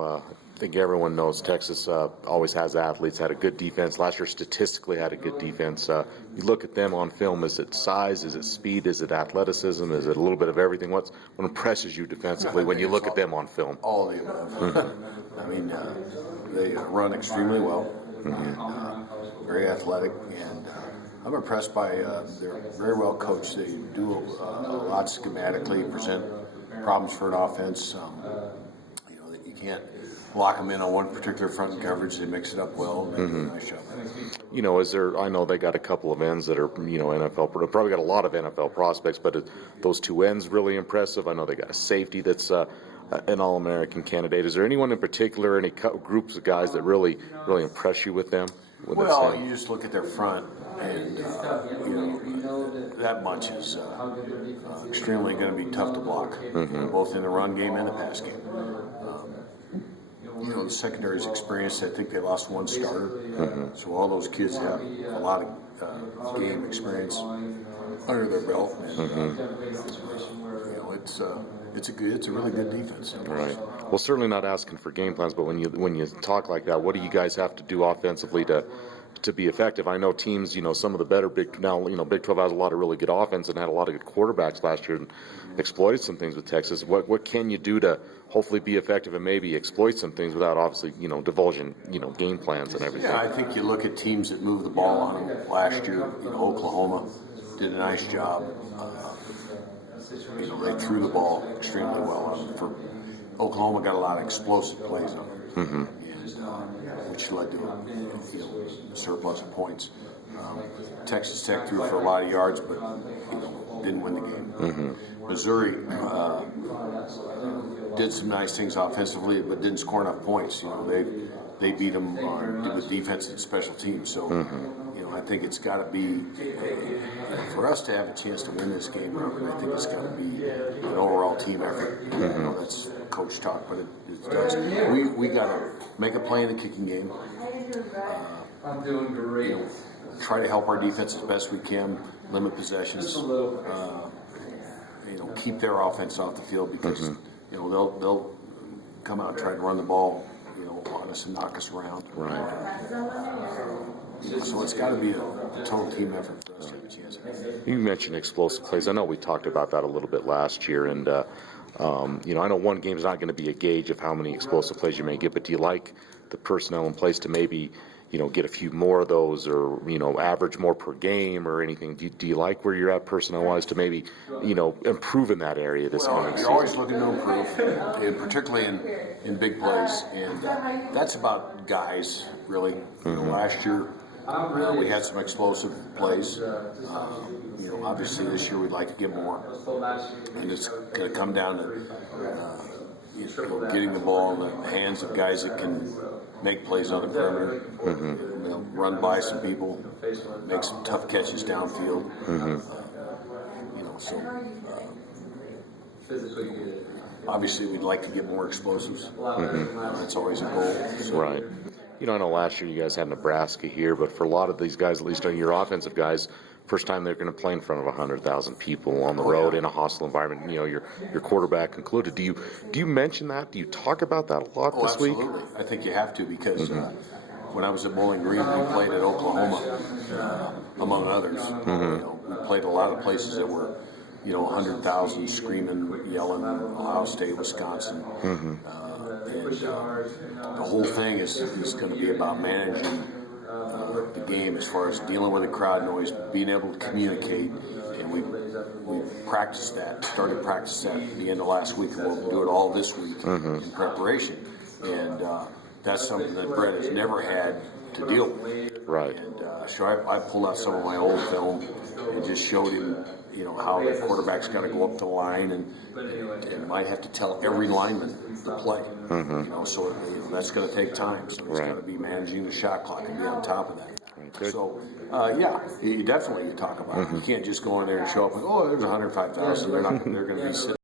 I think everyone knows Texas always has athletes, had a good defense. Last year statistically had a good defense. You look at them on film, is it size, is it speed, is it athleticism, is it a little bit of everything? What impresses you defensively when you look at them on film? All of the above. I mean, they run extremely well, and, very athletic, and I'm impressed by they're very well coached. They do a lot schematically, present problems for an offense. That you can't lock them in on one particular front and coverage. They mix it up well and make a nice job. I know they got a couple of ends that are, NFL, probably got a lot of NFL prospects, but those two ends really impressive. I know they got a safety that's an All-American candidate. Is there anyone in particular, any groups of guys that really impress you with them? Well, you just look at their front, and that much is extremely going to be tough to block, both in the run game and the pass game. The secondary's experienced. I think they lost one starter, so all those kids have a lot of game experience under their belt. And, it's a really good defense. Right. Well, certainly not asking for game plans, but when you talk like that, what do you guys have to do offensively to be effective? I know teams, some of the better Big 12 has a lot of really good offense and had a lot of good quarterbacks last year and exploited some things with Texas. What can you do to hopefully be effective and maybe exploit some things without obviously, divulging, game plans and everything? Yeah, I think you look at teams that moved the ball on them last year. Oklahoma did a nice job. They threw the ball extremely well. Oklahoma got a lot of explosive plays on them, which led to a surplus of points. Texas Tech threw for a lot of yards, but didn't win the game. Missouri did some nice things offensively, but didn't score enough points. They beat them with defense and special teams. So I think it's got to be for us to have a chance to win this game. I think it's got to be an overall team effort. That's coach talk, but it does. We got to make a play in the kicking game. I'm doing great. Try to help our defense as best we can. Limit possessions. Keep their offense off the field because they'll come out and try to run the ball on us and knock us around. Right. So it's got to be a total team effort for us to have a chance. You mentioned explosive plays. I know we talked about that a little bit last year, and I know one game is not going to be a gauge of how many explosive plays you may get, but do you like the personnel in place to maybe get a few more of those, or average more per game or anything? Do you like where you're at personnel-wise to maybe improve in that area this coming season? You're always looking to improve, and particularly in big plays, and that's about guys really. Last year we had some explosive plays. Obviously this year we'd like to get more, and it's going to come down to getting the ball in the hands of guys that can make plays on the perimeter, run by some people, make some tough catches downfield. Obviously we'd like to get more explosives. That's always a goal. So. Right. I know last year you guys had Nebraska here, but for a lot of these guys, at least on your offensive guys, first time they're going to play in front of 100,000 people on the road in a hostile environment. Your quarterback included. Do you mention that? Do you talk about that a lot this week? Absolutely. I think you have to because when I was at Bowling Green, we played at Oklahoma, among others. We played a lot of places that were 100,000 screaming, yelling. Ohio State, Wisconsin. And the whole thing is going to be about managing the game as far as dealing with the crowd noise, being able to communicate, and we practiced that, started practice that at the end of last week, and we'll do it all this week in preparation. And that's something that Brett has never had to deal with. Right. And so I pulled out some of my old film and just showed him how the quarterback's got to go up the line and might have to tell every lineman to play. So that's going to take time. So he's got to be managing the shot clock and be on top of that. Good. So you definitely talk about it. You can't just go in there and show up and there's 105,000. They're going to be sitting